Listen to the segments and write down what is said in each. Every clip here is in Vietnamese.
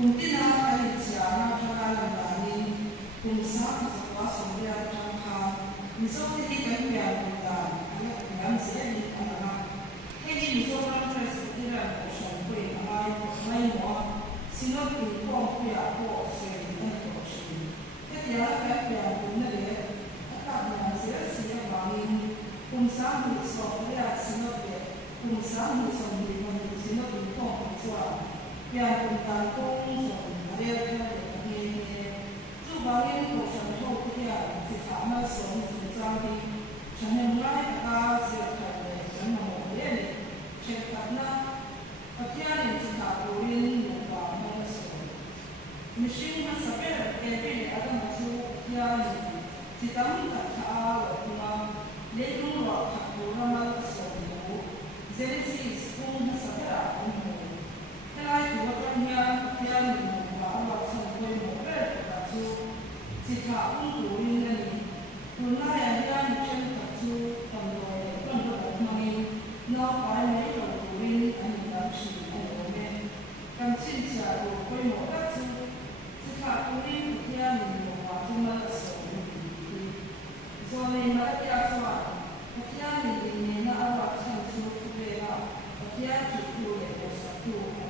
cùng tin nào cái chia nào cho ai làm lại đi cùng sáng thì sẽ có sống ra trong hàng mình sau khi đi cái việc của ta anh em làm sẽ đi ăn là cái gì mình sau đó phải sẽ đi làm cuộc sống của ai mà xin lỗi tình con của nhà của sẽ đi ăn cuộc sống cái gì là cái việc của người đấy các bạn sẽ sẽ bảo mình cùng sáng thì sống ra xin lỗi cùng sáng thì sống đi mà mình xin lỗi tình con của chúa yang tentang konsum mereka ini cuba ini konsum dia sama som jadi jangan mulai siapkan jangan mulai cekatna akian ini kita boleh lupa masuk mesin sampai ini ada masuk yang kita minta tahu cuma lelur waktu ramai som jadi sepuluh sampai cái chủ quan nhà gia đình và hoạt động với một cái tập trung chỉ thảo cũng đủ linh này hôm nay là gia đình trên tập trung còn rồi còn rồi mà nó phải mấy đầu đủ linh anh đã chỉ anh rồi nên cần xin trả đủ với một cái chỉ thảo cũng linh của gia đình và chúng ta sẽ do nên là cái gia đình này nó ở hoạt động chung về là gia đình chủ để có sự chủ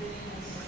Thank you.